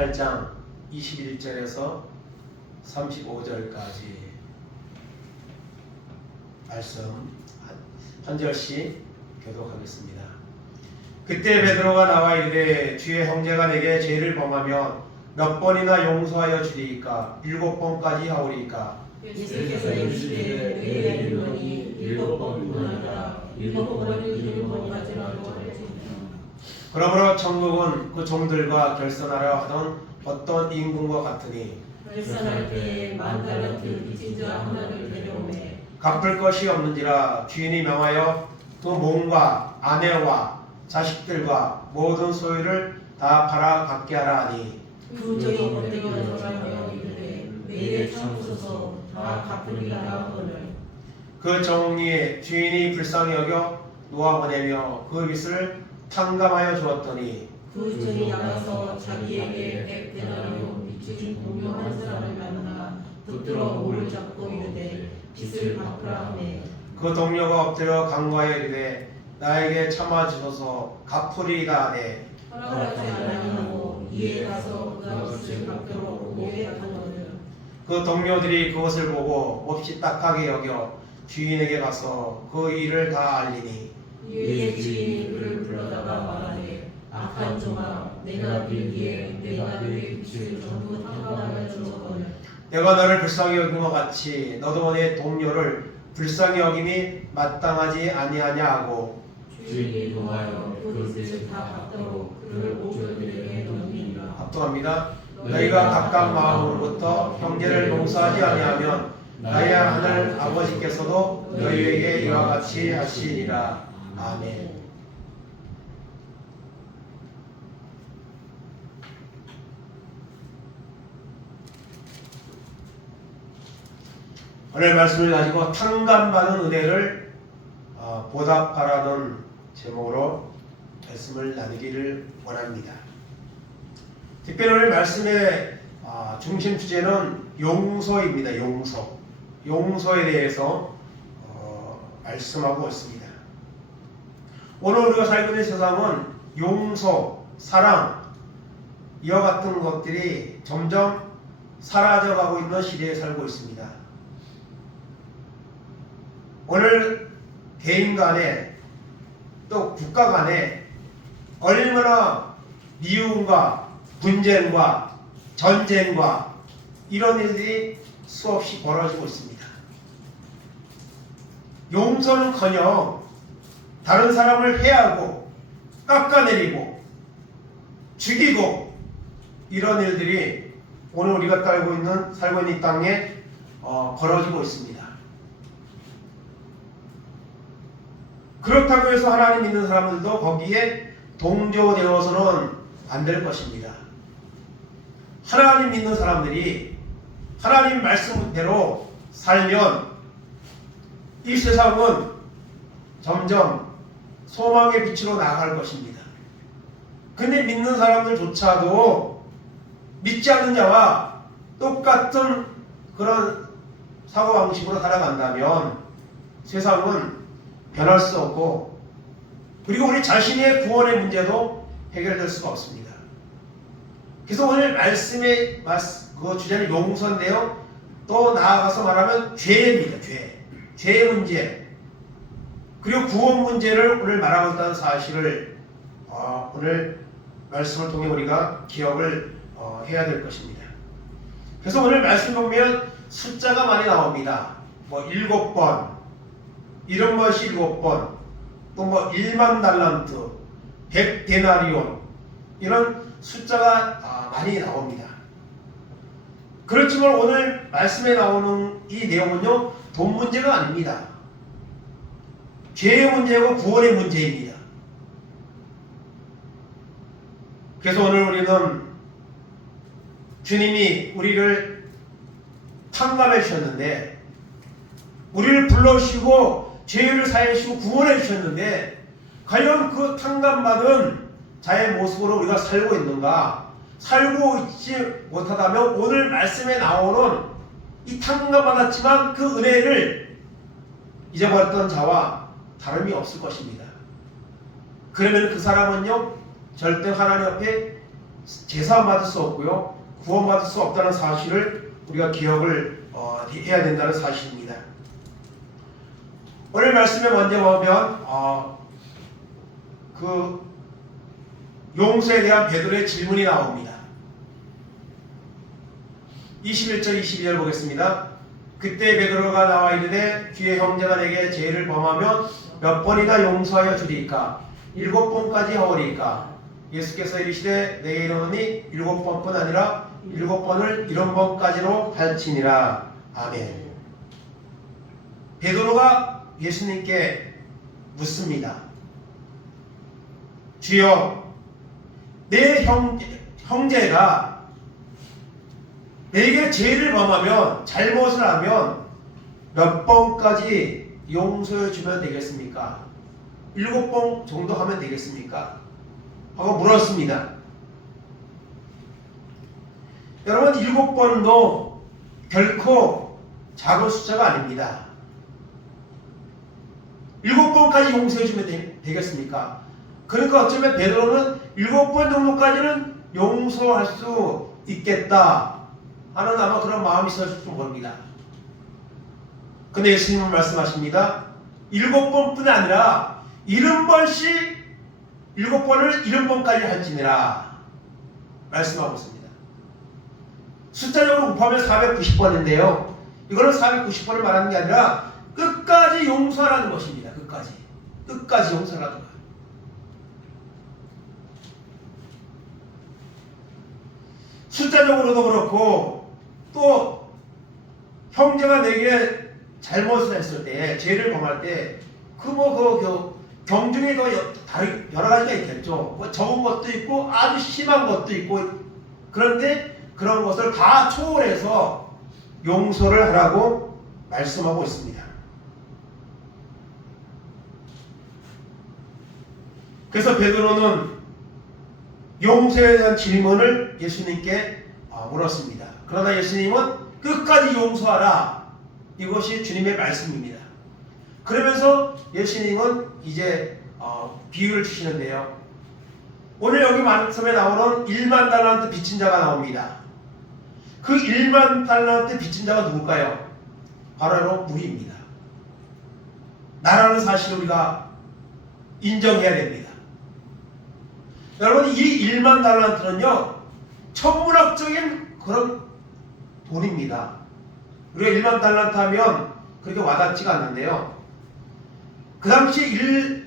8장 21절에서 35절까지 말씀 한 절씩 교독하겠습니다. 그때 베드로가 나와 이르되 주의 형제가 내게 죄를 범하면 몇 번이나 용서하여 주리이까? 7번까지 하오리이까? 예수께서 이르시되 내게 이르노니 7번뿐 아니라 7번을 7번까지라고 하시니라. 그러므로 천국은 그 종들과 결선하려 하던 어떤 임금과 같으니 결산할 때에 10,000달란트 빚진 자 하나를 데려오매 갚을 것이 없는지라 주인이 명하여 그 몸과 아내와 자식들과 모든 소유를 다 팔아 갚게 하라 하니 그 종이 베드로가 전하여 이르되 내게 참으소서 다 갚으리라 하거늘 그 종이 주인이 불쌍히 여겨 놓아보내며 그 빚을 탕감하여 주었더니 그 종이 나가서 자기에게 100데나리온 빚진 동료 한 사람을 만나 붙들어 목을 잡고 이르되 빚을 갚으라 하매 그 동료가 엎드려 간구하여 이르되 나에게 참아 주소서 갚으리이다 하되 허락하지 아니하고 이에 가서 그가 빚을 갚도록 모해하거늘 그 동료들이 그것을 보고 몹시 딱하게 여겨 주인에게 가서 그 일을 다 알리니 이에 주인이 그를 불러다가 말하되 악한 종아 내가 빌기에 내가 내 빚을 전부 탕감하여 주었거늘 내가 너를 불쌍히 여긴 것 같이 너도 내 동료를 불쌍히 여김이 마땅하지 아니하냐 하고 주인이 도하여 그 빚을 다 갚도록 그를 오조들에게 넘기니라. 합동합니다. 너희가 각각 마음으로부터 형제를 용서하지 아니하면 나의 하늘 아버지께서도 너희에게 이와 같이 하시리라. 아멘. 오늘 말씀을 가지고 탕감받은 은혜를 보답하라는 제목으로 말씀을 나누기를 원합니다. 특별히 오늘 말씀의 중심 주제는 용서입니다. 용서에 대해서 말씀하고 있습니다. 오늘 우리가 살고 있는 세상은 용서, 사랑 이와 같은 것들이 점점 사라져가고 있는 시대에 살고 있습니다. 오늘 개인 간에 또 국가 간에 얼마나 미움과 분쟁과 전쟁과 이런 일들이 수없이 벌어지고 있습니다. 용서는커녕 다른 사람을 해하고 깎아내리고 죽이고 이런 일들이 오늘 우리가 살고 있는 이 땅에 벌어지고 있습니다. 그렇다고 해서 하나님 믿는 사람들도 거기에 동조되어서는 안 될 것입니다. 하나님 믿는 사람들이 하나님 말씀대로 살면 이 세상은 점점 소망의 빛으로 나아갈 것입니다. 근데 믿는 사람들조차도 믿지 않는 자와 똑같은 그런 사고방식으로 살아간다면 세상은 변할 수 없고 그리고 우리 자신의 구원의 문제도 해결될 수가 없습니다. 그래서 오늘 말씀의 그 주제는 용서인데요. 또 나아가서 말하면 죄입니다. 죄의 문제 그리고 구원 문제를 오늘 말하고 있다는 사실을 오늘 말씀을 통해 우리가 기억을 해야 될 것입니다. 그래서 오늘 말씀 보면 숫자가 많이 나옵니다. 7번 이런 것이 7번 또 1만 달란트 100데나리온 이런 숫자가 많이 나옵니다. 그렇지만 오늘 말씀에 나오는 이 내용은요 돈 문제가 아닙니다. 죄의 문제고 구원의 문제입니다. 그래서 오늘 우리는 주님이 우리를 탕감해 주셨는데 우리를 불러주시고 죄를 사해 주시고 구원해 주셨는데 과연 그 탕감받은 자의 모습으로 우리가 살고 있는가? 살고 있지 못하다면 오늘 말씀에 나오는 이 탕감받았지만 그 은혜를 잊어버렸던 자와 다름이 없을 것입니다. 그러면 그 사람은요 절대 하나님 앞에 제사받을 수 없고요, 구원받을 수 없다는 사실을 우리가 기억을 해야 된다는 사실입니다. 오늘 말씀에 먼저 보면 그 용서에 대한 베드로의 질문이 나옵니다. 21절 22절 보겠습니다. 그때 베드로가 나와 이르되 주의 형제가 내게 죄를 범하면 몇 번이나 용서하여 주리까? 7번까지 하오리까? 예수께서 이르시되 내게 이르노니 7번뿐 아니라 7번을 70번까지로 할지니라. 아멘. 베드로가 예수님께 묻습니다. 주여, 내 형제가 내게 죄를 범하면, 잘못을 하면 몇 번까지 용서해 주면 되겠습니까? 7번 정도 하면 되겠습니까? 하고 물었습니다. 여러분, 7번도 결코 작은 숫자가 아닙니다. 7번까지 용서해 주면 되겠습니까? 그러니까 어쩌면 베드로는 7번 정도까지는 용서할 수 있겠다 하는 아마 그런 마음이 있었을 겁니다. 근데 예수님은 말씀하십니다. 7번뿐 아니라 70번씩 7번을 70번까지 할지니라 말씀하고 있습니다. 숫자적으로 곱하면 490번인데요. 이거는 490번을 말하는 게 아니라 끝까지 용서하라는 것입니다. 끝까지 용서하라는 거예요. 숫자적으로도 그렇고, 또 형제가 내게 잘못을 했을 때, 죄를 범할 때, 경중이 더 여러 가지가 있겠죠. 뭐 적은 것도 있고 아주 심한 것도 있고, 그런데 그런 것을 다 초월해서 용서를 하라고 말씀하고 있습니다. 그래서 베드로는 용서에 대한 질문을 예수님께 물었습니다. 그러나 예수님은 끝까지 용서하라, 이것이 주님의 말씀입니다. 그러면서 예수님은 이제 비유를 주시는데요. 오늘 여기 말씀에 나오는 1만 달란트 빚진 자가 나옵니다. 그 1만 달란트 빚진 자가 누굴까요? 바로 우리입니다. 나라는 사실을 우리가 인정해야 됩니다. 여러분, 이 1만 달란트는요, 천문학적인 그런 돈입니다. 우리가 1만 달란트 하면 그렇게 와닿지가 않는데요. 그 당시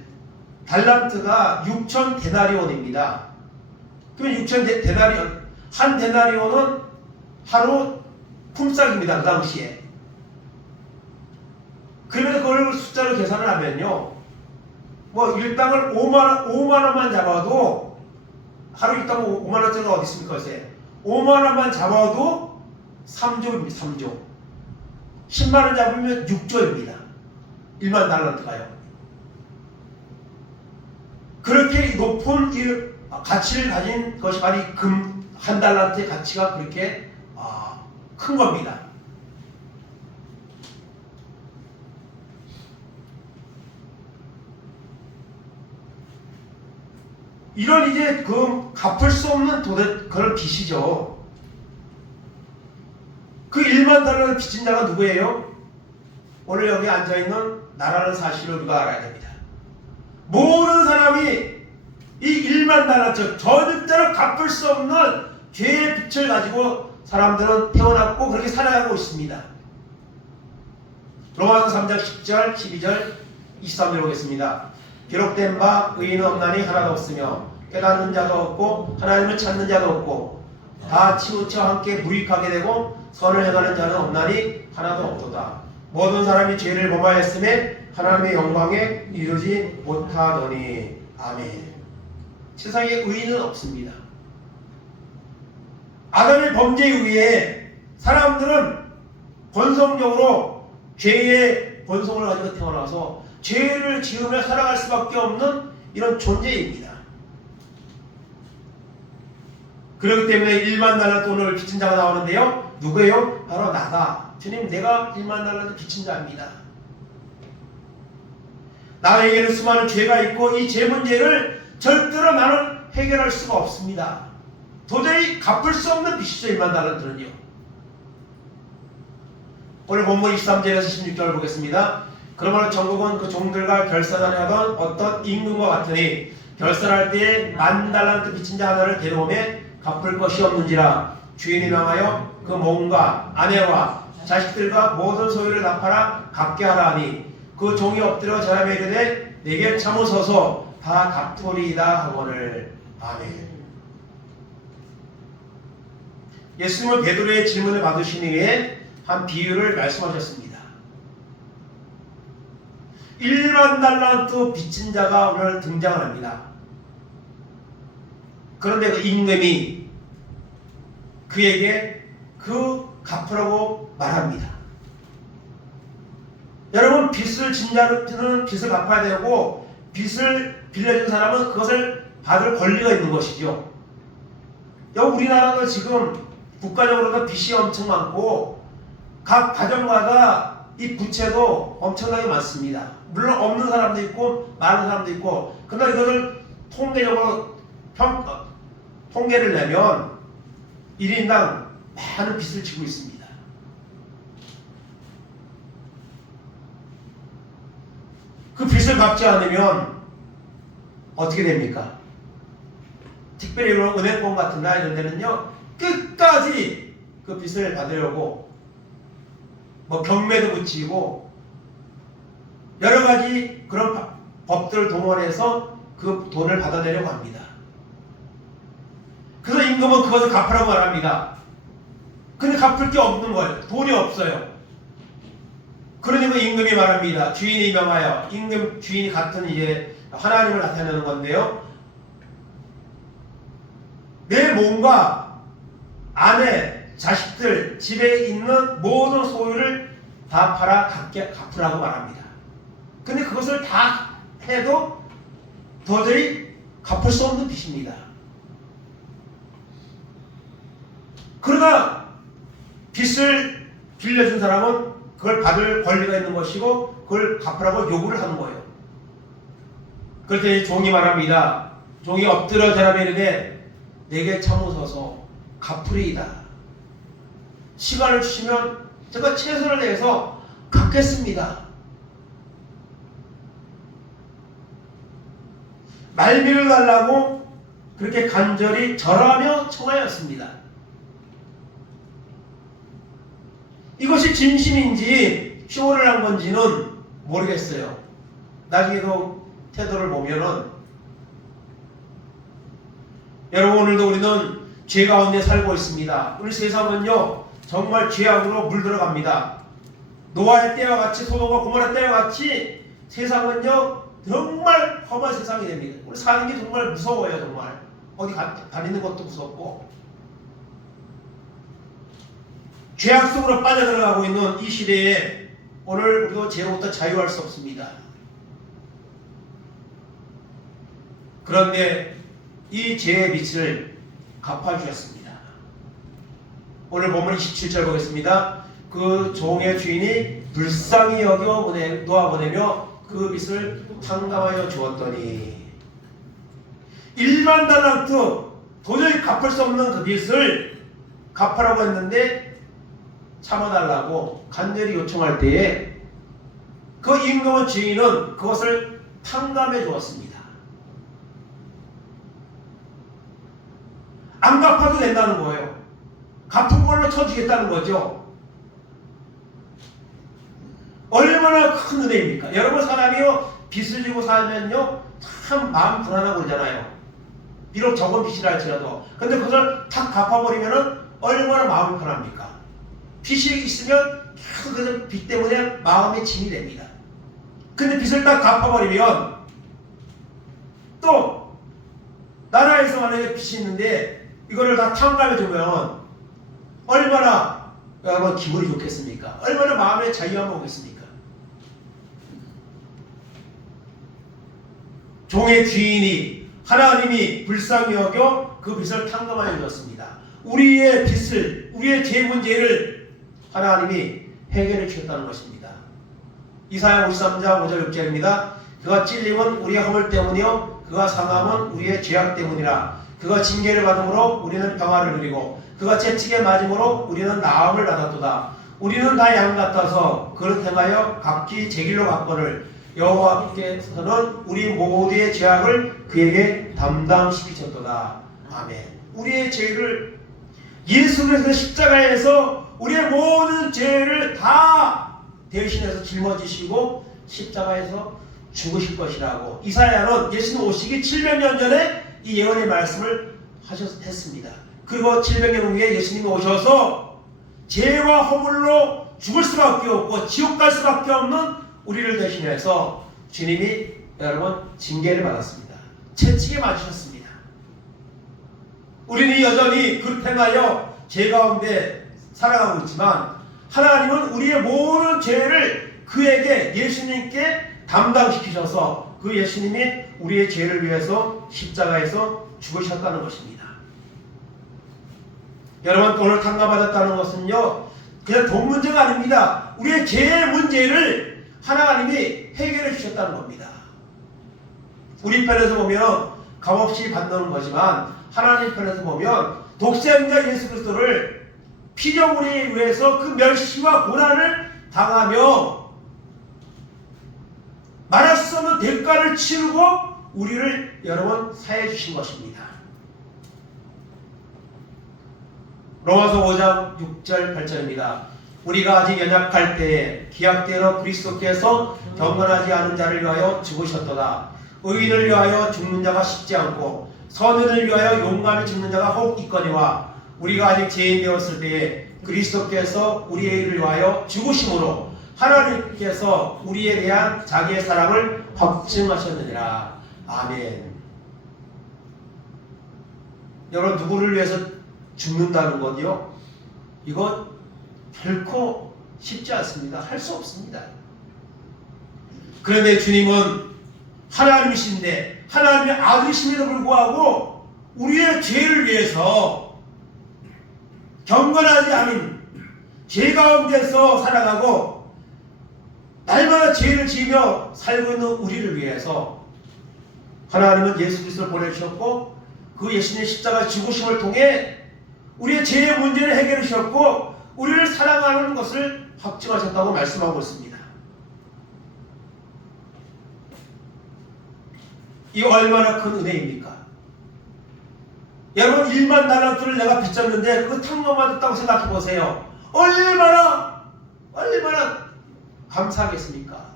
1달란트가 6천 데나리온입니다. 그러면 6천 데나리온, 한 데나리온은 하루 품삯입니다. 그 당시에. 그러면 그걸 숫자로 계산을 하면요, 뭐 일당을 5만 원만 잡아도, 하루 일당 5만 원짜리가 어디 있습니까? 5만 원만 잡아도 3조입니다. 3조. 10만 원 잡으면 6조입니다. 1만 달란트가요. 그렇게 높은 가치를 가진 것이 바로 이 금 한 달란트의 가치가 그렇게 큰 겁니다. 이런 이제 갚을 수 없는 그런 빚이죠. 그 1만 달러를 빚진 자가 누구예요? 오늘 여기 앉아있는 나라는 사실을 우리가 알아야 됩니다. 모든 사람이 이 1만 달러, 즉 절대로 갚을 수 없는 죄의 빚을 가지고 사람들은 태어났고 그렇게 살아가고 있습니다. 로마서 3장 10절, 12절, 23절 보겠습니다. 기록된 바 의인은 없나니 하나도 없으며 깨닫는 자도 없고 하나님을 찾는 자도 없고 다 치우쳐 함께 무익하게 되고 선을 행하는 자는 없나니 하나도 없도다. 모든 사람이 죄를 범하였음에 하나님의 영광에 이르지 못하더니. 아멘. 세상에 의인은 없습니다. 아담의 범죄에 의해 사람들은 본성적으로 죄의 본성을 가지고 태어나서 죄를 지으며 살아갈 수밖에 없는 이런 존재입니다. 그렇기 때문에 1만 달러 돈을 빚진 자가 나오는데요. 누구예요? 바로 나다. 주님, 내가 1만 달러를 빚진 자입니다. 나에게는 수많은 죄가 있고 이 죄 문제를 절대로 나는 해결할 수가 없습니다. 도저히 갚을 수 없는 빚이죠. 1만 달란트는요. 오늘 본문 23절에서 16절 보겠습니다. 그러므로 정국은 그 종들과 결산하려던 어떤 임금과 같으니 결산할 때에 10,000달란트 빚진 자 하나를 데려오매 갚을 것이 없는지라 주인이 명하여 그 몸과 아내와 자식들과 모든 소유를 다 팔아 갚게 하라 하니 그 종이 엎드려 절하며 이르되 내게 참으소서 다 갚으리이다 하거늘. 아멘. 예수님은 베드로의 질문을 받으신 후에 한 비유를 말씀하셨습니다. 1만 달란트 빚진 자가 오늘 등장을 합니다. 그런데 그 임금이 그에게 그 갚으라고 말합니다. 여러분, 빚을 진 자는 빚을 갚아야 되고 빚을 빌려준 사람은 그것을 받을 권리가 있는 것이죠. 우리나라도 지금 국가적으로도 빚이 엄청 많고 각 가정마다 이 부채도 엄청나게 많습니다. 물론 없는 사람도 있고 많은 사람도 있고, 그러나 이것을 통계적으로 통계를 내면 1인당 많은 빚을 지고 있습니다. 그 빚을 갚지 않으면 어떻게 됩니까? 특별히 이런 은행권 같은 나 이런 데는요, 끝까지 그 빚을 받으려고 경매도 붙이고 여러 가지 그런 법들을 동원해서 그 돈을 받아내려고 합니다. 그래서 임금은 그것을 갚으라고 말합니다. 근데 갚을 게 없는 거예요. 돈이 없어요. 그러니 그 임금이 말합니다. 주인이 명하여, 임금 주인이 같은 이제 하나님을 나타내는 건데요. 내 몸과 아내, 자식들, 집에 있는 모든 소유를 다 팔아 갚으라고 말합니다. 근데 그것을 다 해도 도저히 갚을 수 없는 빚입니다. 그러나 빚을 빌려준 사람은 그걸 받을 권리가 있는 것이고 그걸 갚으라고 요구를 하는 거예요. 그럴 때 종이 말합니다. 종이 엎드려 절하며 이르되 내게 참으소서 갚으리이다. 시간을 주시면 제가 최선을 다해서 갚겠습니다. 말미를 달라고 그렇게 간절히 절하며 청하였습니다. 이것이 진심인지 쇼를 한 건지는 모르겠어요. 나중에 그 태도를 보면은, 여러분, 오늘도 우리는 죄 가운데 살고 있습니다. 우리 세상은요 정말 죄악으로 물들어갑니다. 노아의 때와 같이, 소돔과 고모라 때와 같이 세상은요 정말 험한 세상이 됩니다. 우리 사는 게 정말 무서워요. 정말 어디 다니는 것도 무섭고, 죄악 속으로 빠져들어가고 있는 이 시대에 오늘 우리도 죄로부터 자유할 수 없습니다. 그런데 이 죄의 빚을 갚아주셨습니다. 오늘 본문 27절 보겠습니다. 그 종의 주인이 불쌍히 여겨 놓아보내며 그 빚을 탕감하여 주었더니 1만 달란트, 도저히 갚을 수 없는 그 빚을 갚으라고 했는데 참아달라고 간절히 요청할 때에 그 임금의 주인은 그것을 탕감해 주었습니다. 안 갚아도 된다는 거예요. 갚은 걸로 쳐주겠다는 거죠. 얼마나 큰 은혜입니까? 여러분, 사람이요 빚을 지고 살면요 참 마음 불안하고 그러잖아요. 비록 적은 빚이라 할지라도. 근데 그걸 탁 갚아버리면은 얼마나 마음이 편합니까? 빚이 있으면 계속 그 빚 때문에 마음이 짐이 됩니다. 근데 빚을 딱 갚아버리면 또 나라에서 만약에 빚이 있는데 이거를 다 탕감해주면 얼마나 여러분 기분이 좋겠습니까? 얼마나 마음에 자유함이 오겠습니까? 종의 주인이 하나님이 불쌍히 여겨 그 빚을 탕감하여 주었습니다. 우리의 빚을, 우리의 죄 문제를 하나님이 해결해 주셨다는 것입니다. 이사야 53장 5절 6절입니다. 그가 찔림은 우리의 허물 때문이요 그가 상함은 우리의 죄악 때문이라. 그가 징계를 받음으로 우리는 평화를 누리고 그가 채찍에 맞음으로 우리는 나음을 받았도다. 우리는 다 양 같아서 그릇 행하여 각기 제 길로 갔거늘 여호와께서는 우리 모두의 죄악을 그에게 담당시키셨도다. 아멘. 우리의 죄를 예수 그리스도의 십자가에서 우리의 모든 죄를 다 대신해서 짊어지시고 십자가에서 죽으실 것이라고 이사야는 예수님 오시기 700년 전에 이 예언의 말씀을 했습니다. 그리고 700년 후에 예수님이 오셔서 죄와 허물로 죽을 수밖에 없고 지옥 갈 수밖에 없는 우리를 대신해서 주님이 여러분 징계를 받았습니다. 채찍에 맞으셨습니다. 우리는 여전히 그릇 행하여 죄 가운데 살아가고 있지만 하나님은 우리의 모든 죄를 그에게 예수님께 담당시키셔서 그 예수님이 우리의 죄를 위해서 십자가에서 죽으셨다는 것입니다. 여러분 오늘 탕감받았다는 것은요 그냥 돈 문제가 아닙니다. 우리의 죄의 문제를 하나님이 해결해 주셨다는 겁니다. 우리 편에서 보면 값없이 받는 거지만 하나님 편에서 보면 독생자 예수 그리스도를 피조물에 위해서 그 멸시와 고난을 당하며 말할 수 없는 대가를 치르고 우리를 여러분 사해 주신 것입니다. 로마서 5장 6절 8절입니다. 우리가 아직 연약할 때에 기약대로 그리스도께서 경건하지 않은 자를 위하여 죽으셨도다. 의인을 위하여 죽는 자가 쉽지 않고 선인을 위하여 용감히 죽는 자가 혹 있거니와 우리가 아직 죄인 되었을 때에 그리스도께서 우리의 일을 위하여 죽으심으로 하나님께서 우리에 대한 자기의 사랑을 확증하셨느니라. 아멘. 여러분 누구를 위해서 죽는다는 건요 이건 결코 쉽지 않습니다. 할 수 없습니다. 그런데 주님은 하나님이신데 하나님의 아들이심에도 불구하고 우리의 죄를 위해서 경건하지 않은 죄 가운데서 살아가고 날마다 죄를 지으며 살고 있는 우리를 위해서 하나님은 예수 그리스도를 보내주셨고 그 예수님의 십자가 죽으심을 통해 우리의 죄의 문제를 해결해 주셨고 우리를 사랑하는 것을 확증하셨다고 말씀하고 있습니다. 이 얼마나 큰 은혜입니까? 여러분 1만 달란트를 내가 빚졌는데 그 탕감받았다고 생각해 보세요. 얼마나 감사하겠습니까?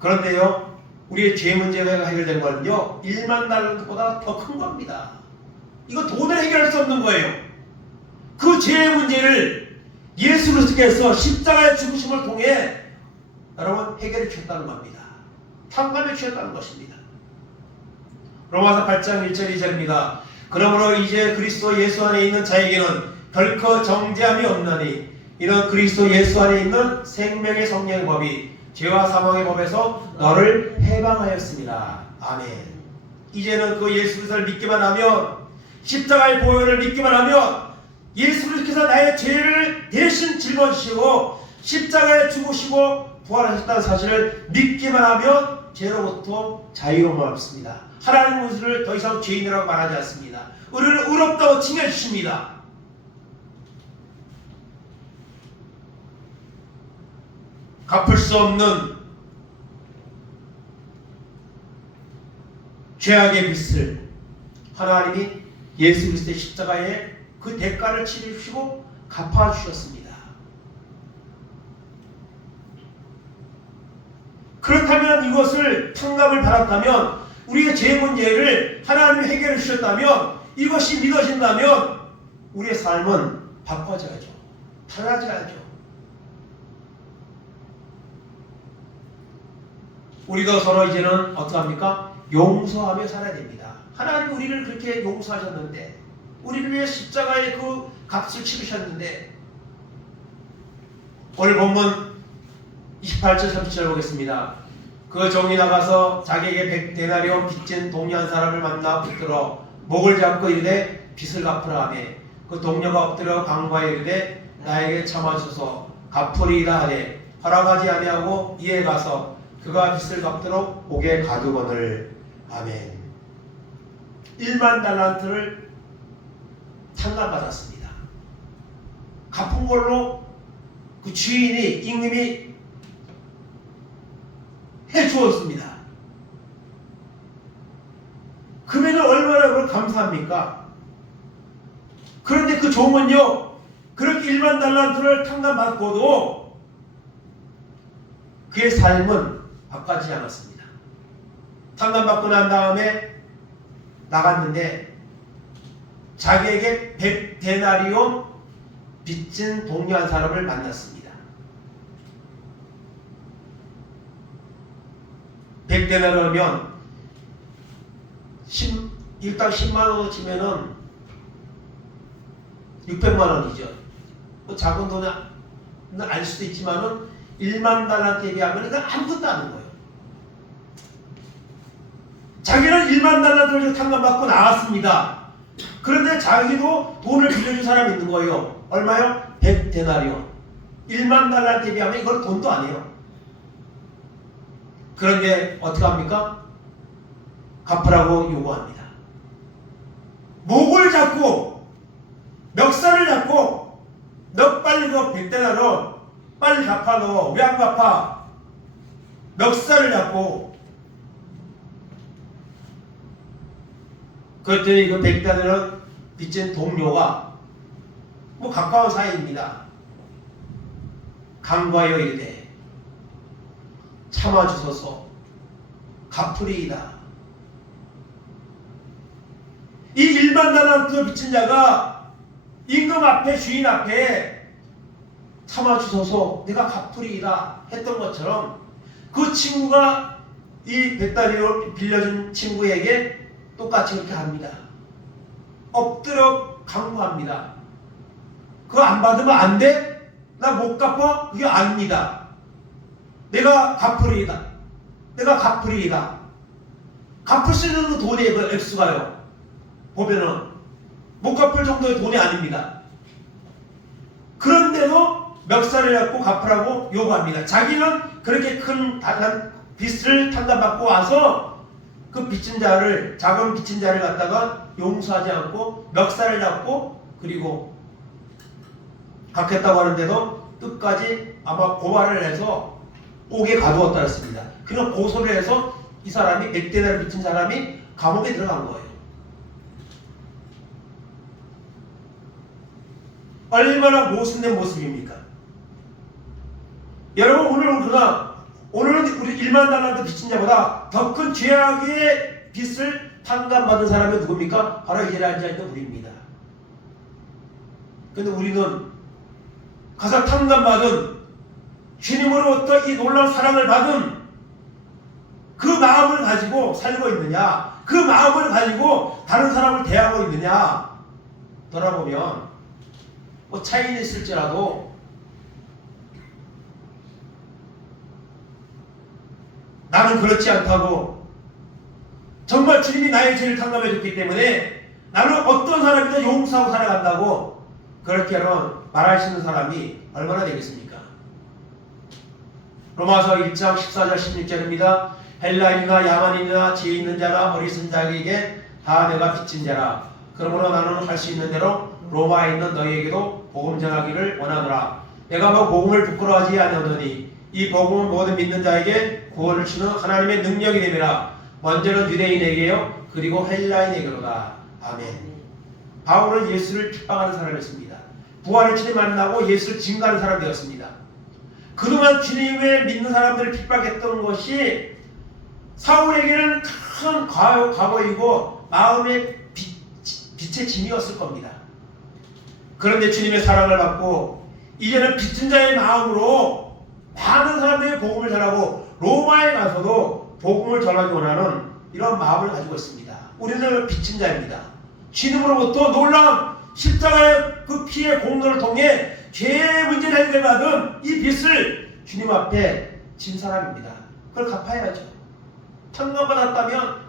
그런데요 우리의 죄 문제가 해결된 거는요 1만 달란트보다 더 큰 겁니다. 이거 돈을 해결할 수 없는 거예요. 그 죄의 문제를 예수 그리스도께서 십자가의 죽으심을 통해 여러분 해결해 주셨다는 겁니다. 탕감해 주셨다는 것입니다. 로마서 8장 1절 2절입니다. 그러므로 이제 그리스도 예수 안에 있는 자에게는 결코 정죄함이 없나니 이는 그리스도 예수 안에 있는 생명의 성령의 법이 죄와 사망의 법에서 너를 해방하였습니다. 아멘. 이제는 그 예수 그리스도를 믿기만 하면 십자가의 보혈을 믿기만 하면 예수 그리스도께서 나의 죄를 대신 짊어지시고 십자가에 죽으시고 부활하셨다는 사실을 믿기만 하면 죄로부터 자유로움을 얻습니다. 하나님은 우리를 더 이상 죄인이라고 말하지 않습니다. 우리를 의롭다고 칭해주십니다. 갚을 수 없는 죄악의 빚을 하나님이 예수 그리스도의 십자가에 그 대가를 치르시고 갚아주셨습니다. 그렇다면 이것을 탕감을 받았다면 우리의 죄 문제를 하나님이 해결해 주셨다면 이것이 믿어진다면 우리의 삶은 바꿔져야죠. 달라져야죠. 우리도 서로 이제는 어떻게 합니까? 용서하며 살아야 됩니다. 하나님 우리를 그렇게 용서하셨는데 우리를 위해 십자가의 그 값을 치르셨는데 오늘 본문 28절 30절 보겠습니다. 그 종이 나가서 자기에게 100데나리온 빚진 동료 한 사람을 만나 붙들어 목을 잡고 이르되 빚을 갚으라 하며 그 동료가 엎드려 간구하여 이르되 나에게 참아주소서 갚으리이다 하되 허락하지 아니하고 이에 가서 그가 빚을 갚도록 옥에 가두거늘. 아멘. 1만 달란트를 탕감받았습니다. 갚은 걸로 그 주인이 임금이 해주었습니다. 그러면 얼마나 그걸 감사합니까? 그런데 그 종은요, 그렇게 1만 달란트를 탕감받고도 그의 삶은 바뀌지 않았습니다. 탕감받고 난 다음에 나갔는데 자기에게 100데나리온 빚진 동료 한 사람을 만났습니다. 100데나리온이면 일당 10만원으로 치면은 600만원이죠. 뭐 작은 돈은 알 수도 있지만은 1만 달란트에 비하면 이건 아무것도 아닌 거예요. 자기는 1만 달란트를 탕감받고 나왔습니다. 그런데 자기도 돈을 빌려준 사람이 있는 거예요. 얼마요? 100데나리온. 1만 달란트에 비하면 이건 돈도 아니에요. 그런데 어떻게 합니까? 갚으라고 요구합니다. 목을 잡고 멱살을 잡고 너 빨리 그 100데나리온 빨리 갚아. 너 왜 안 갚아? 멱살을 잡고. 그랬더니 그 100데나리온 빚진 동료가 뭐 가까운 사이입니다. 간과하여 이르되 참아주소서 갚으리이다. 이 1만 달란트 빚진 자가 임금 앞에 주인 앞에 참아주소서 내가 갚으리이다 했던 것처럼 그 친구가 이 100데나리온을 빌려준 친구에게 똑같이 그렇게 합니다. 엎드려 강구합니다. 그거 안 받으면 안 돼? 나 못 갚아? 그게 아닙니다. 내가 갚으리이다. 내가 갚으리이다. 갚을 수 있는 돈의 그 액수가요. 보면은 못 갚을 정도의 돈이 아닙니다. 그런데도 멱살을 잡고 갚으라고 요구합니다. 자기는 그렇게 큰 빚을 탕감받고 와서 그 빚진 자를, 작은 빚진 자를 갖다가 용서하지 않고 멱살을 잡고 그리고 갚겠다고 하는데도 끝까지 아마 고발을 해서 옥에 가두었다 했습니다. 그냥 고소를 해서 이 사람이 100데나리온 빚진 사람이 감옥에 들어간 거예요. 얼마나 모순된 모습입니까? 여러분 오늘은 우리 1만 달란트 빚진 자보다 더 큰 죄악의 빚을 탕감받은 사람이 누굽니까? 바로 이 자리에 앉아있는 우리입니다. 그런데 우리는 가서 탕감받은 주님으로부터 이 놀라운 사랑을 받은 그 마음을 가지고 살고 있느냐, 그 마음을 가지고 다른 사람을 대하고 있느냐 돌아보면 뭐 차이는 있을지라도 나는 그렇지 않다고, 정말 주님이 나의 죄를 탕감해 줬기 때문에 나는 어떤 사람이든 용서하고 살아간다고 그렇게 말하시는 사람이 얼마나 되겠습니까? 로마서 1장 14절 16절입니다. 헬라인이나 야만인이나 지혜 있는 자나 어리석은 자에게 다 내가 빚진 자라. 그러므로 나는 할 수 있는 대로 로마에 있는 너희에게도 복음 전하기를 원하노라. 내가 뭐 복음을 부끄러워하지 아니하노니 이 복음은 모든 믿는 자에게 구원을 주는 하나님의 능력이 됨이라. 먼저는 유대인에게요 그리고 헬라인에게로다. 아멘. 바울은 예수를 핍박하는 사람이었습니다. 부활의 주님 만나고 예수를 증거하는 사람이 되었습니다. 그동안 주님을 믿는 사람들을 핍박했던 것이 사울에게는 큰 과거이고 마음의 빛의 짐이었을 겁니다. 그런데 주님의 사랑을 받고 이제는 빚진 자의 마음으로 많은 사람들의 복음을 전하고 로마에 가서도 복음을 전하기 원하는 이런 마음을 가지고 있습니다. 우리는 빚진 자입니다. 주님으로부터 놀라운 십자가의 그 피의 공로를 통해 죄의 문제를 해결받은 이 빚을 주님 앞에 진 사람입니다. 그걸 갚아야죠. 탕감받았다면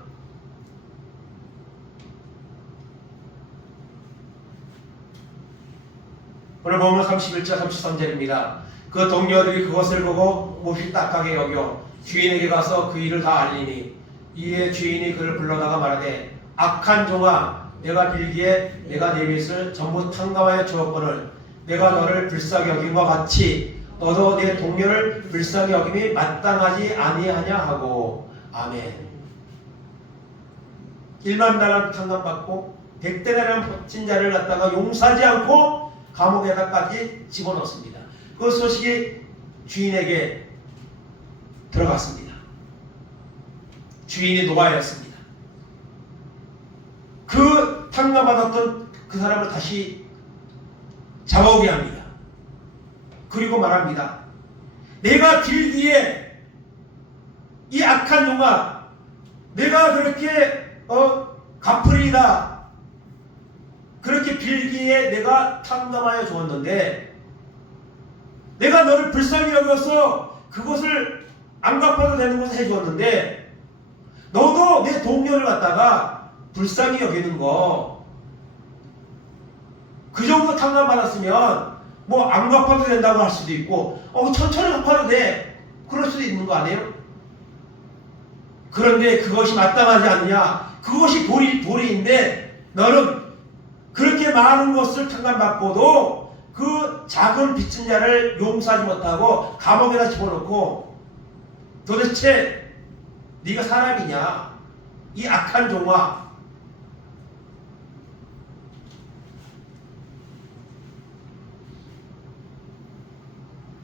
오늘 보면 31절 33절입니다. 그 동료들이 그것을 보고 몹시 딱하게 여겨 주인에게 가서 그 일을 다 알리니 이에 주인이 그를 불러다가 말하되 악한 종아, 내가 빌기에 내가 내 빚을 전부 탕감하여 주었거늘 내가 너를 불쌍히 여김과 같이 너도 내 동료를 불쌍히 여김이 마땅하지 아니하냐 하고. 아멘. 1만 달란트 탕감받고 100데나리온 빚진 자를 갖다가 용서하지 않고 감옥에다까지 집어넣습니다. 그 소식이 주인에게 들어갔습니다. 주인이 노아였습니다. 그 탕감받았던 그 사람을 다시 잡아오게 합니다. 그리고 말합니다. 내가 빌기에 이 악한 종아, 내가 그렇게 갚으리이다. 그렇게 빌기에 내가 탕감하여 주었는데 내가 너를 불쌍히 여겨서 그것을 안 갚아도 되는 것을 해주었는데 너도 내 동료를 갖다가 불쌍히 여기는 거, 그 정도 탕감받았으면 뭐 안 갚아도 된다고 할 수도 있고 천천히 갚아도 돼, 그럴 수도 있는 거 아니에요? 그런데 그것이 마땅하지 않느냐, 그것이 도리인데 너는 그렇게 많은 것을 탕감받고도 그 작은 빚진 자를 용서하지 못하고 감옥에다 집어넣고 도대체 네가 사람이냐, 이 악한 종아.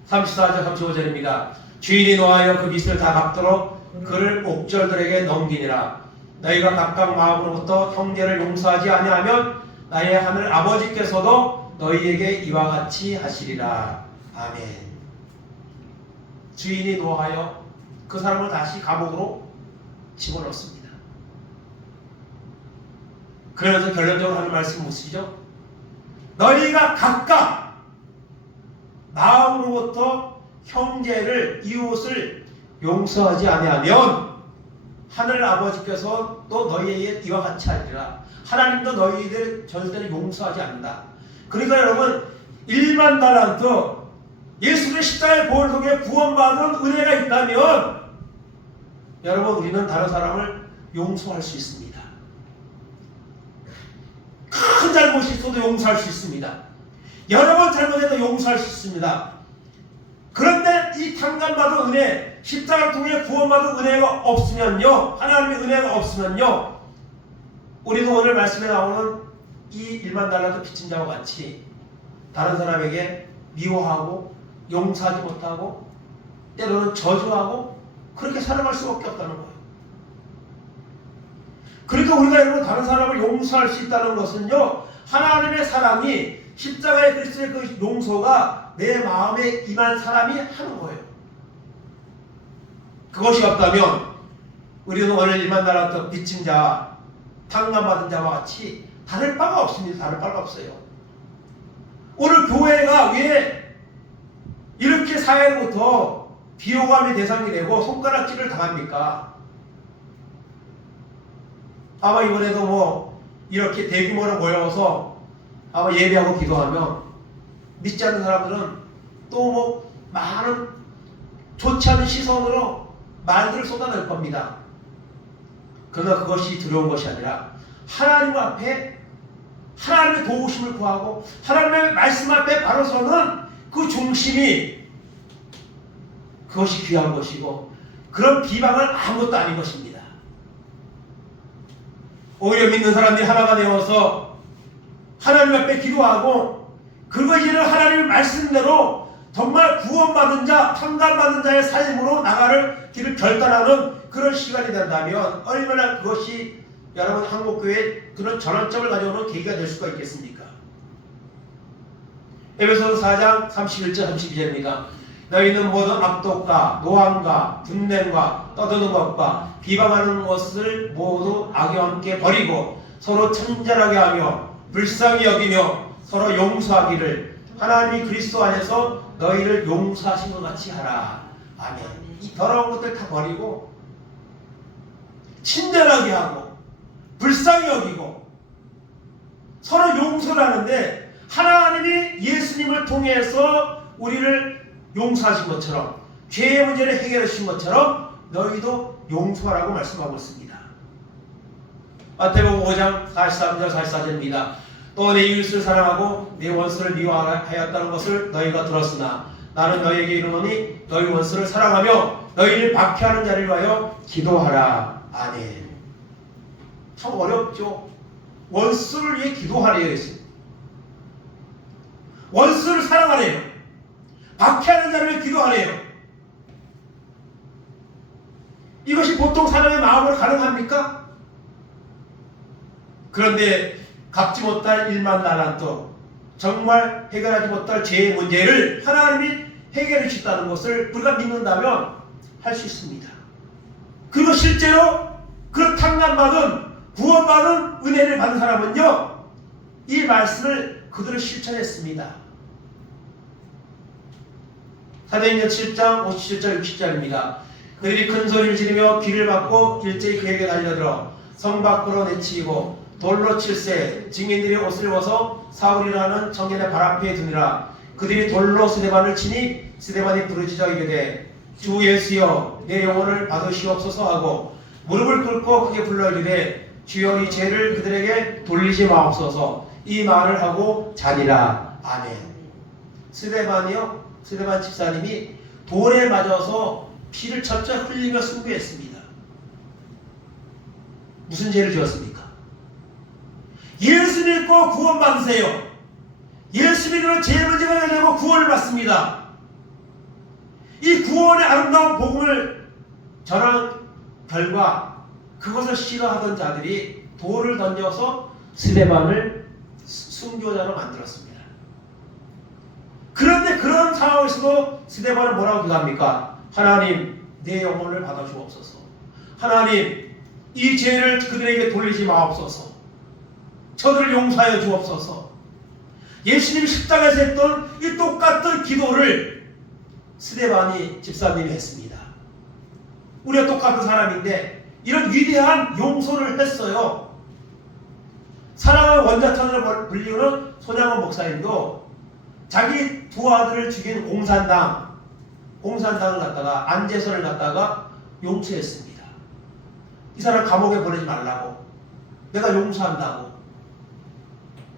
(34절) 35절입니다. 주인이 노하여 그 빚을 다 갚도록 그를 옥절들에게 넘기니라. 너희가 각각 마음으로부터 형제를 용서하지 아니하면 나의 하늘 아버지께서도 너희에게 이와 같이 하시리라. 아멘. 주인이 노하여 그 사람을 다시 감옥으로 집어넣습니다. 그러면서 결론적으로 하는 말씀이 무엇이죠? 너희가 각각 마음으로부터 형제를, 이웃을 용서하지 아니하면 하늘 아버지께서 또 너희에게 이와 같이 하리라. 하나님도 너희들 절대로 용서하지 않는다. 그러니까 여러분, 1만 달란트 예수의 십자가의 보혈 속에 구원받은 은혜가 있다면 여러분, 우리는 다른 사람을 용서할 수 있습니다. 큰 잘못이 있어도 용서할 수 있습니다. 여러 번 잘못해도 용서할 수 있습니다. 그런데 이 탕감받은 은혜, 십자가를 통해 구원받은 은혜가 없으면요, 하나님의 은혜가 없으면요, 우리도 오늘 말씀에 나오는 이 1만 달란트 빚진 자와 같이 다른 사람에게 미워하고 용서하지 못하고 때로는 저주하고 그렇게 살아갈 수밖에 없다는 거예요. 그러니까 우리가 여러분 다른 사람을 용서할 수 있다는 것은요, 하나님의 사랑이, 십자가의 그리스도의 그 용서가 내 마음에 임한 사람이 하는 거예요. 그것이 없다면 우리는 오늘 1만 달란트 빚진 자, 탕감받은 자와 같이 다를 바가 없습니다. 다를 바가 없어요. 오늘 교회가 왜 이렇게 사회로부터 비호감의 대상이 되고 손가락질을 당합니까? 아마 이번에도 뭐 이렇게 대규모로 모여서 아마 예배하고 기도하면 믿지 않는 사람들은 또 뭐 많은 좋지 않은 시선으로 말들을 쏟아낼 겁니다. 그러나 그것이 두려운 것이 아니라 하나님 앞에 하나님의 도우심을 구하고 하나님의 말씀 앞에 바로 서는 그 중심이, 그것이 귀한 것이고 그런 비방은 아무것도 아닌 것입니다. 오히려 믿는 사람들이 하나가 되어서 하나님 앞에 기도하고 그것을 하나님의 말씀대로 정말 구원받은 자, 탕감받은 자의 삶으로 나가를 길을 결단하는 그런 시간이 된다면 얼마나 그것이 여러분 한국교회에 그런 전환점을 가져오는 계기가 될 수가 있겠습니까? 에베소서 4장 31절 32절입니다. 너희는 모두 악독과 노함과 분냄과 떠드는 것과 비방하는 것을 모두 악과 함께 버리고 서로 친절하게 하며 불쌍히 여기며 서로 용서하기를 하나님이 그리스도 안에서 너희를 용서하신 것 같이 하라. 아멘. 이 더러운 것들 다 버리고 친절하게 하고 불쌍히 여기고 서로 용서를 하는데, 하나님이 예수님을 통해서 우리를 용서하신 것처럼, 죄의 문제를 해결해 주신 것처럼 너희도 용서하라고 말씀하고 있습니다. 마태복음 5장 43절 44절입니다. 또 내 이웃을 사랑하고 내 원수를 미워하였다는 것을 너희가 들었으나 나는 너희에게 이르노니 너희 원수를 사랑하며 너희를 박해하는 자를 위하여 기도하라. 아멘. 참 어렵죠. 원수를 위해 기도하래요. 원수를 사랑하래요. 박해하는 자를 위해 기도하래요. 이것이 보통 사람의 마음으로 가능합니까? 그런데 갚지 못할 1만 달란트, 정말 해결하지 못할 죄의 문제를 하나님이 해결해 주셨다는 것을 우리가 믿는다면 할 수 있습니다. 그리고 실제로 그 탕감받은 구원받은 은혜를 받은 사람은요, 이 말씀을 그대로 실천했습니다. 사도행전 7장 57절 60절입니다. 그들이 큰 소리를 지르며 귀를 막고 일제히 그에게 달려들어 성 밖으로 내치고 돌로 칠세 증인들이 옷을 입어서 사울이라는 청년의 발 앞에 두니라. 그들이 돌로 스데반을 치니 스데반이 부르짖어 이르되 주 예수여 내 영혼을 받으시옵소서 하고 무릎을 꿇고 크게 불러 이르되 주여 이 죄를 그들에게 돌리지 마옵소서. 이 말을 하고 자니라. 아멘. 스데반이요, 스데반 집사님이 돌에 맞아서 피를 철저히 흘리며 순교했습니다. 무슨 죄를 지었습니까? 예수 믿고 구원 받으세요. 예수 믿으면 죄 문제가 해결되고 구원을 받습니다. 이 구원의 아름다운 복음을 전한 결과 그것을 싫어하던 자들이 돌을 던져서 스데반을 순교자로 만들었습니다. 그런데 그런 상황에서도 스데반은 뭐라고 기도합니까? 하나님 내 영혼을 받아주옵소서. 하나님 이 죄를 그들에게 돌리지 마옵소서. 저들을 용서하여 주옵소서. 예수님이 십자가에서 했던 이 똑같은 기도를 스데반이 집사님이 했습니다. 우리가 똑같은 사람인데 이런 위대한 용서를 했어요. 사랑의 원자천으로 불리우는 손양원 목사님도 자기 두 아들을 죽인 공산당을 갖다가 안재선을 갖다가 용서했습니다. 이 사람 감옥에 보내지 말라고, 내가 용서한다고.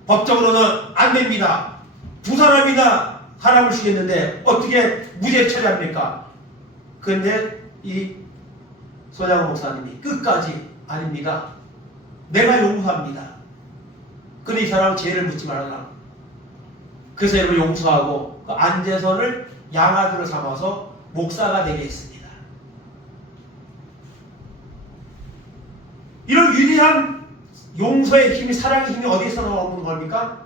법적으로는 안 됩니다. 두 사람이나 사람을 죽였는데 어떻게 무죄 처리합니까? 그런데 이 손양원 목사님이 끝까지 아닙니다. 내가 용서합니다. 근데 이 사람은 죄를 묻지 말라고. 그래서 이를 용서하고 그 안재선을 양아들을 삼아서 목사가 되게 했습니다. 이런 위대한 용서의 힘이, 사랑의 힘이 어디서 나오는 겁니까?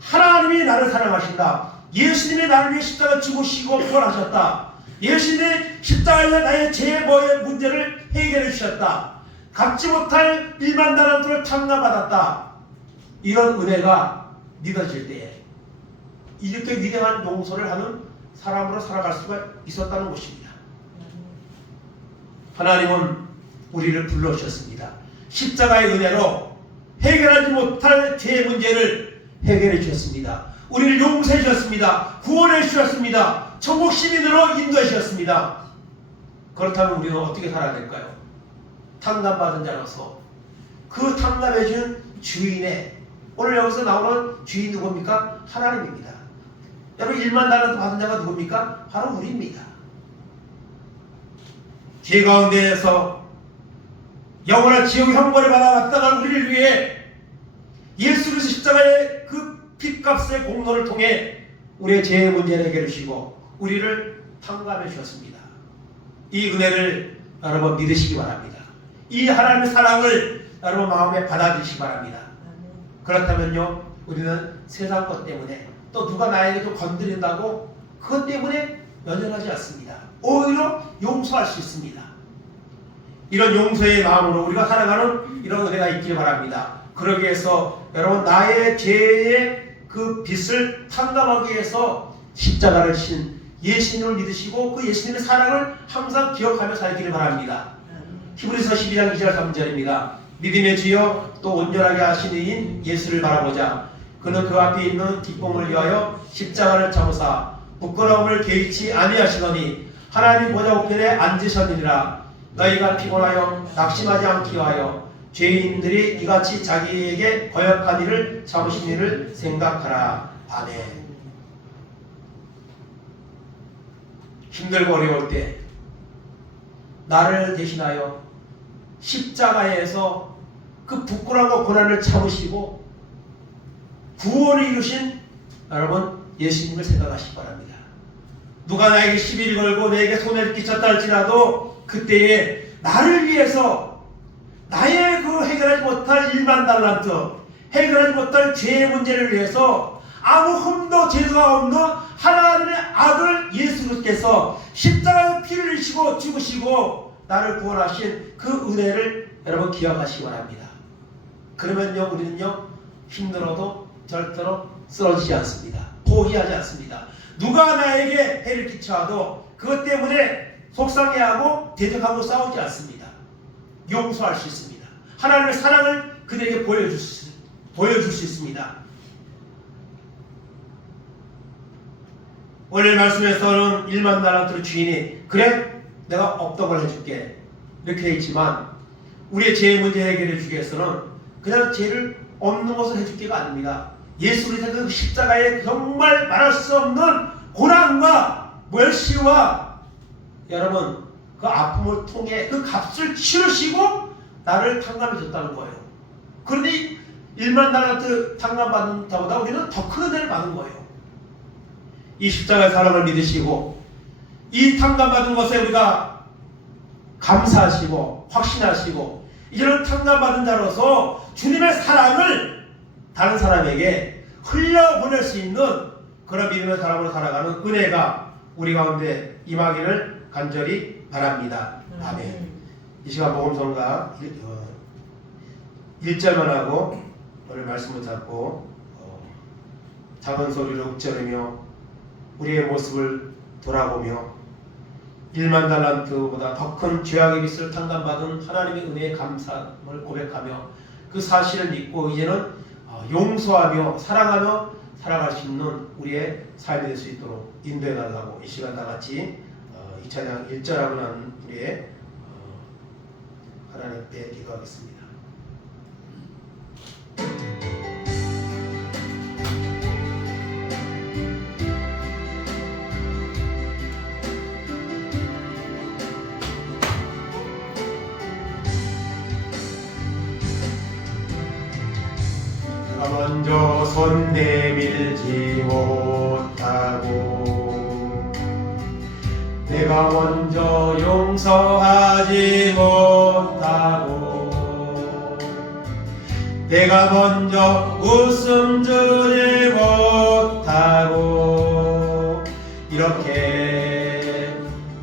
하나님이 나를 사랑하신다. 예수님이 나를 위해 십자가 죽으시고 부활하셨다. 예수님이 십자가에서 나의 죄의 문제를 해결해 주셨다. 갚지 못할 1만 달란트를 탕감받았다. 이런 은혜가 믿어질 때에 이렇게 위대한 용서를 하는 사람으로 살아갈 수가 있었다는 것입니다. 하나님은 우리를 불러주셨습니다. 십자가의 은혜로 해결하지 못할 죄의 문제를 해결해 주셨습니다. 우리를 용서해 주셨습니다. 구원해 주셨습니다. 천국 시민으로 인도해 주셨습니다. 그렇다면 우리는 어떻게 살아야 될까요? 탕감받은 자로서 그 탕감해 준 주인의, 오늘 여기서 나오는 주인 누굽니까? 하나님입니다. 여러분 1만 달란트 받은 자가 누굽니까? 바로 우리입니다. 죄 가운데에서 영원한 지옥의 형벌을 받아왔다가 우리를 위해 예수 그리스도 십자가의 그 핏값의 공로를 통해 우리의 죄의 문제를 해결해 주시고 우리를 탕감해 주셨습니다. 이 은혜를 여러분 믿으시기 바랍니다. 이 하나님의 사랑을 여러분 마음에 받아들이시기 바랍니다. 그렇다면요, 우리는 세상 것 때문에 또 누가 나에게 좀 건드린다고 그것 때문에 연연하지 않습니다. 오히려 용서할 수 있습니다. 이런 용서의 마음으로 우리가 살아가는 이런 은혜가 있길 바랍니다. 그러기 위해서 여러분 나의 죄의 그 빚을 탕감하기 위해서 십자가를 신 예수님을 믿으시고 그 예수님의 사랑을 항상 기억하며 살기를 바랍니다. 히브리서 12장 2절 3절입니다. 믿음의 주여 또 온전하게 하신 이인 예수를 바라보자. 그는 그 앞에 있는 기쁨을 위하여 십자가를 참으사 부끄러움을 개의치 아니하시더니 하나님 보좌 우편에 앉으셨느니라. 너희가 피곤하여 낙심하지 않기 위하여 죄인들이 이같이 자기에게 거역한 일을 참으신 일을 생각하라. 아멘. 힘들고 어려울 때 나를 대신하여 십자가에서 그 부끄러움과 고난을 참으시고 구원을 이루신 여러분 예수님을 생각하시기 바랍니다. 누가 나에게 시비를 걸고 내게 손해를 끼쳤다 할지라도 그때에 나를 위해서 나의 그 해결하지 못할 1만 달란트, 해결하지 못할 죄의 문제를 위해서 아무 흠도 죄가 없는 하나님의 아들 예수 그리스도께서 십자가에 피를 흘리시고 죽으시고 나를 구원하신 그 은혜를 여러분 기억하시기 바랍니다. 그러면요 우리는요 힘들어도 절대로 쓰러지지 않습니다. 포기하지 않습니다. 누가 나에게 해를 끼쳐도 그것 때문에 속상해하고 대적하고 싸우지 않습니다. 용서할 수 있습니다. 하나님의 사랑을 그들에게 보여줄 수 있습니다. 오늘 말씀에서는 1만 달란트의 주인이 그래 내가 없던 걸 해줄게 이렇게 했지만 우리의 죄 문제 해결해 주기 위해서는 그냥 죄를 없는 것을 해줄게가 아닙니다. 예수 그리스도의 그 십자가에 정말 말할 수 없는 고난과 멸시와 여러분 그 아픔을 통해 그 값을 치르시고 나를 탕감해 줬다는 거예요. 그러니 1만 달란트 탕감받은 자보다 우리는 더 큰 은혜를 받은 거예요. 이 십자가의 사랑을 믿으시고 이 탕감받은 것에 우리가 감사하시고 확신하시고 이제는 탕감받은 자로서 주님의 사랑을 다른 사람에게 흘려보낼 수 있는 그런 믿음의 사람으로 살아가는 은혜가 우리 가운데 임하기를 간절히 바랍니다. 아멘. 이 시간 복음성가 1절만 하고 오늘 말씀을 잡고 작은 소리로 읊조리며 우리의 모습을 돌아보며 1만 달란트보다 더 큰 죄악의 빚을 탕감받은 하나님의 은혜에 감사함을 고백하며 그 사실을 믿고 이제는 용서하며 사랑하며 살아갈 수 있는 우리의 삶이 될 수 있도록 인도해 달라고 이 시간 다 같이 이 찬양 1절하고 난 우리의 하나님께 기도하겠습니다. 먼저 손 내밀지 못하고 내가 먼저 용서하지 못하고 내가 먼저 웃음 주지 못하고 이렇게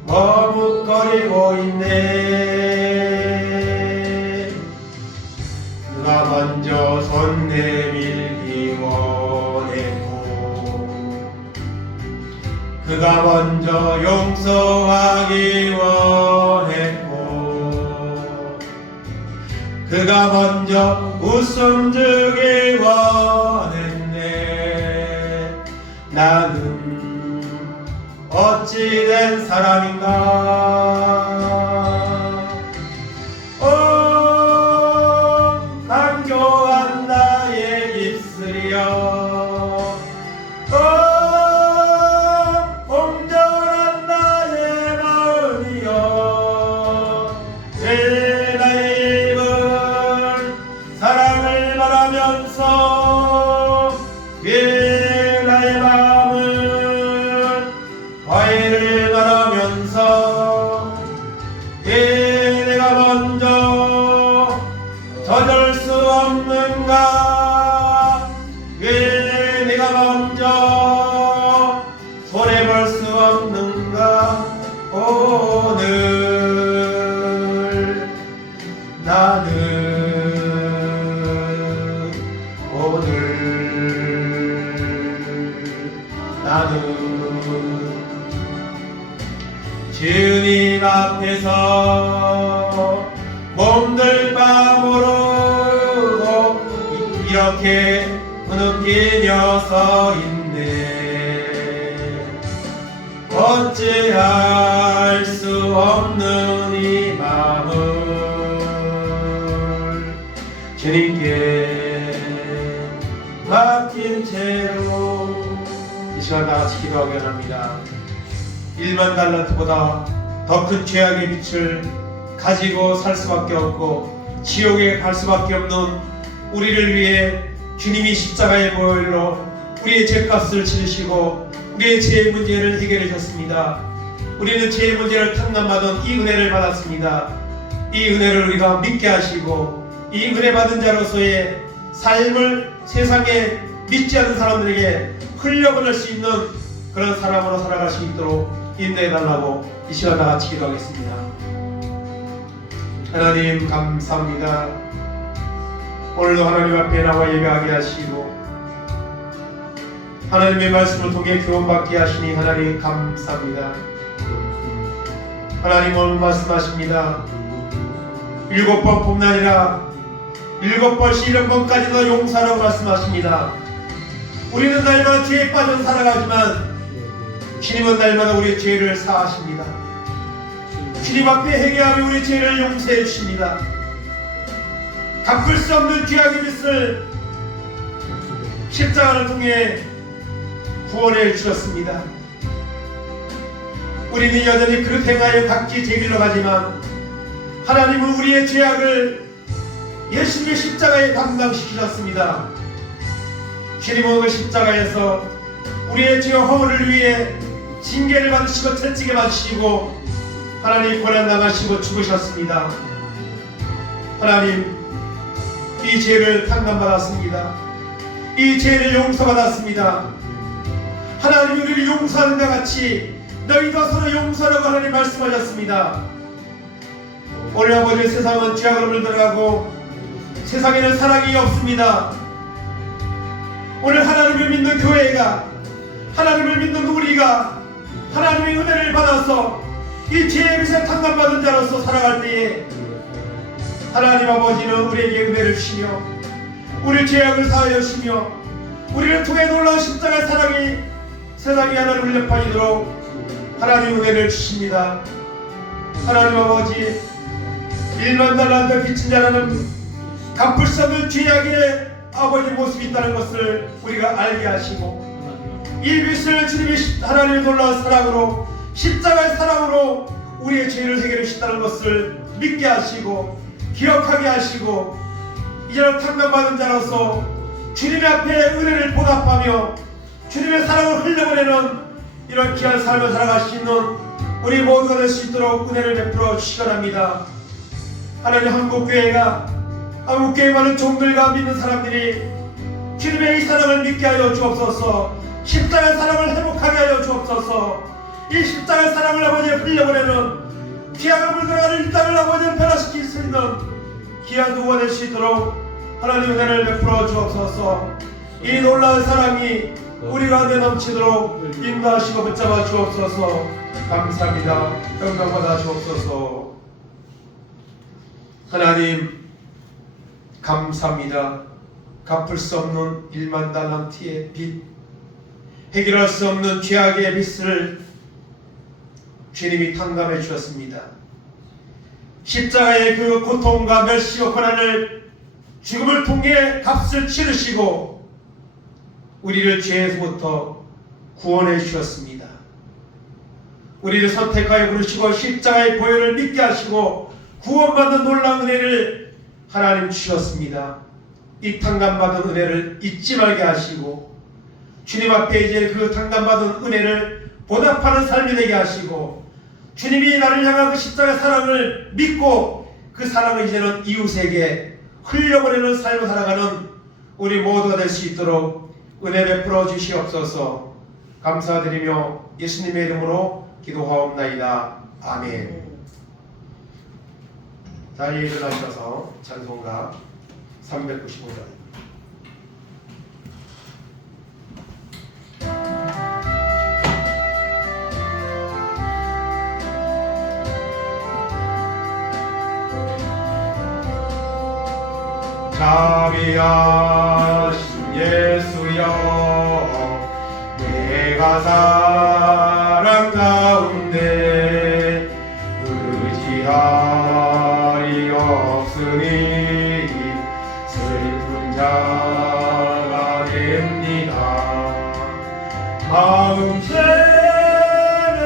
머뭇거리고 있네. 누가 먼저 손 내밀기 원했고 그가 먼저 용서하기 원했고 그가 먼저 웃음 주기 원했네. 나는 어찌된 사람인가. 간교한 나의 입술이여 온전한 나의 마음이여 내 나의 입은 사랑을 말하면서 왜 나의 마음은 화해를 말하면서 왜 내가 먼저 저절 수 없는가. 왜 내가 먼저 손해볼 수 없는가. 오늘 나는 주님 앞에서 몸들 빠무르고 이렇게 흐느끼며 서 있네. 어찌할 수 없는 이 마음을 이 시간 다 같이 기도하기 원합니다. 1만 달란트보다 더 큰 죄악의 빛을 가지고 살 수밖에 없고 지옥에 갈 수밖에 없는 우리를 위해 주님이 십자가의 보혈로 우리의 죄값을 치르시고 우리의 죄의 문제를 해결해 주셨습니다. 우리는 죄의 문제를 탕감받은 이 은혜를 받았습니다. 이 은혜를 우리가 믿게 하시고 이 은혜 받은 자로서의 삶을 세상에 믿지 않는 사람들에게 흘려보낼 수 있는 그런 사람으로 살아갈 수 있도록 인도해 달라고 이 시간 다 같이 기도하겠습니다. 하나님 감사합니다. 오늘도 하나님 앞에 나와 예배하게 하시고 하나님의 말씀을 통해 교훈받게 하시니 하나님 감사합니다. 하나님 오늘 말씀하십니다. 7번뿐만 아니라 7번, 7번까지도 용서하라고 말씀하십니다. 우리는 날마다 죄에 빠져 살아가지만 주님은 날마다 우리의 죄를 사하십니다. 주님 앞에 회개하며 우리의 죄를 용서해 주십니다. 갚을 수 없는 죄악의 빚을 십자가를 통해 구원해 주셨습니다. 우리는 여전히 그릇 행하여 각기 제 길로 가지만 하나님은 우리의 죄악을 예수님의 십자가에 감당시키셨습니다. 주님은 그 십자가에서 우리의 죄와 허물을 위해 징계를 받으시고 채찍에 맞으시고 하나님 고난당하시고 죽으셨습니다. 하나님 이 죄를 탕감받았습니다. 이 죄를 용서받았습니다. 하나님 우리를 용서하는 것 같이 너희도 서로 용서하라고 하나님 말씀하셨습니다. 오늘 아버지 세상은 죄악으로 물들어가고 세상에는 사랑이 없습니다. 오늘 하나님을 믿는 교회가 하나님을 믿는 우리가 하나님의 은혜를 받아서 이 죄의 빚을 탕감받은 자로서 살아갈 때에 하나님 아버지는 우리에게 은혜를 주시며 우리 죄악을 사하여 주시며 우리를 통해 놀라운 십자가의 사랑이 세상에 하나님을 내파지도록 하나님 은혜를 주십니다. 하나님 아버지 1만 달란트 빚진 자라는 갚을 수 없는 죄악의 아버지 모습이 있다는 것을 우리가 알게 하시고 이 빚을 주님이 하나님의 놀라운 사랑으로 십자가의 사랑으로 우리의 죄를 해결해 주신다는 것을 믿게 하시고 기억하게 하시고 이제는 탕감받은 자로서 주님 앞에 은혜를 보답하며 주님의 사랑을 흘려보내는 이런 귀한 삶을 살아갈 수 있는 우리 모두가 될 수 있도록 은혜를 베풀어 주시기 바랍니다. 하나님 한국교회가 한국교회 많은 종들과 믿는 사람들이 주님의 이 사랑을 믿게 하여 주옵소서. 십자가의 사랑을 회복하게 하여 주옵소서. 이 십자가의 사랑을 아버지에 흘려보내는 귀하게 물들어가는 이 땅을 아버지에 변화시킬 수 있는 귀한 도구가 될 수 있도록 하나님 은혜를 베풀어 주옵소서. 이 놀라운 사랑이 우리 가운데 넘치도록 인도하시고 붙잡아 주옵소서. 감사합니다. 영광 받아 주옵소서. 하나님 감사합니다. 갚을 수 없는 1만 달란트의 빚, 해결할 수 없는 죄악의 빚을 주님이 탕감해 주셨습니다. 십자가의 그 고통과 멸시와 고난을 죽음을 통해 값을 치르시고 우리를 죄에서부터 구원해 주셨습니다. 우리를 선택하여 부르시고 십자가의 보혈을 믿게 하시고 구원받는 놀라운 은혜를 하나님 주셨습니다. 이 탕감받은 은혜를 잊지 말게 하시고 주님 앞에 이제 그 탕감받은 은혜를 보답하는 삶이 되게 하시고 주님이 나를 향한 그 십자가의 사랑을 믿고 그 사랑을 이제는 이웃에게 흘려보내는 삶을 살아가는 우리 모두가 될 수 있도록 은혜 베풀어 주시옵소서. 감사드리며 예수님의 이름으로 기도하옵나이다. 아멘. 자리에 일어나셔서 찬송가 395절 자비하신 예수여 내가 사랑 가운데 의지하리 없으니 슬픈 자가 됩니다. 마음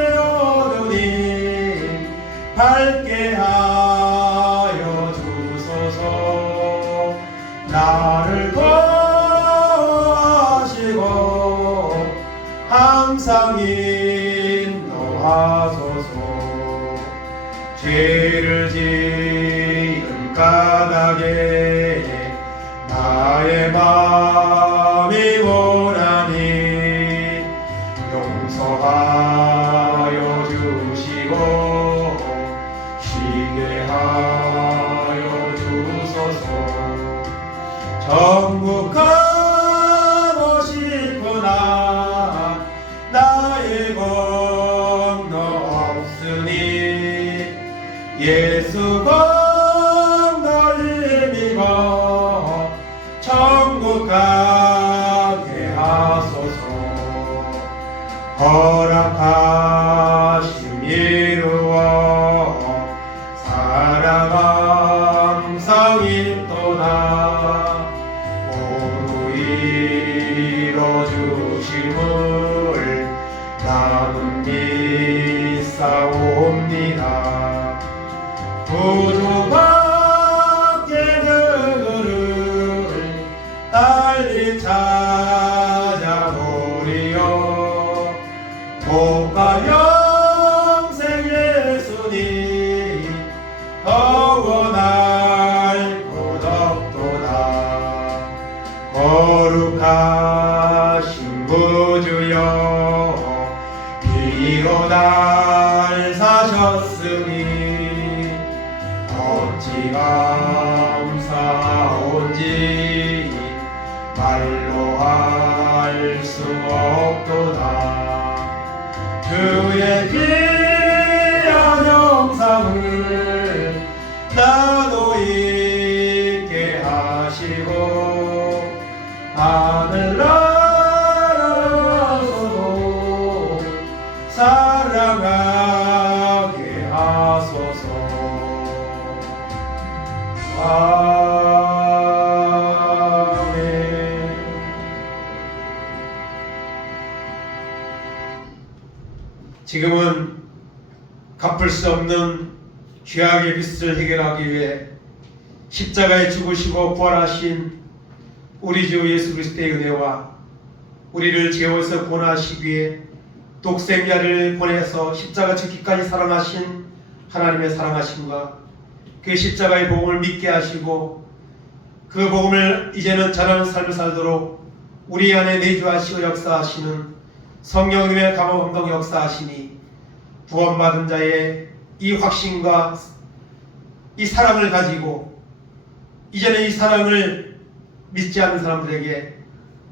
세매어두니 밝게 하여 주소서. 나를 도와주시고 항상 인도하소서. 죄를 지은 까닭에 나의 마음이 원하니 용서하여 주시고 쉬게 하여 주소서. 천국 가고 싶으나 나의 공로 없으니 예수 공로를 믿어 천국 가게 하소서. 허락하심 이루어 사랑 항상 있도다. 모두 이뤄주심을 나는 믿사옵니다. 구주밖에 그를 달리 찾아오리요. 복과 영생 예수님 더 원할 것 없도다. 거룩하신 구주여 비로 날 사셨으니 어찌 감사온지 말로 할 수 없도다. 그의 귀한 영상을 나도 있게 하시고 하늘나라에서도 사랑하게 하소서. 아멘. 지금은 갚을 수 없는 죄악의 빚을 해결하기 위해 십자가에 죽으시고 부활하신 우리 주 예수 그리스도의 은혜와 우리를 죄에서 구원하시기 위해 독생자를 보내서 십자가 죽기까지 사랑하신 하나님의 사랑하심과 그 십자가의 복음을 믿게 하시고 그 복음을 이제는 전하는 삶을 살도록 우리 안에 내주하시고 역사하시는 성령님의 감화감동 역사하시니 구원받은 자의 이 확신과 이 사랑을 가지고 이제는 이 사랑을 믿지 않는 사람들에게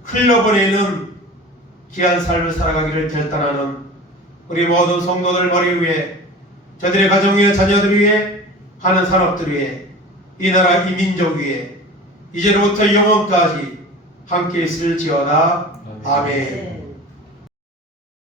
흘려보내는 귀한 삶을 살아가기를 결단하는 우리 모든 성도들 머리 위에 저들의 가정 위에 자녀들 위에 하는 산업들 위에 이 나라 이 민족 위에 이제로부터 영원까지 함께 있을지어다. 아멘.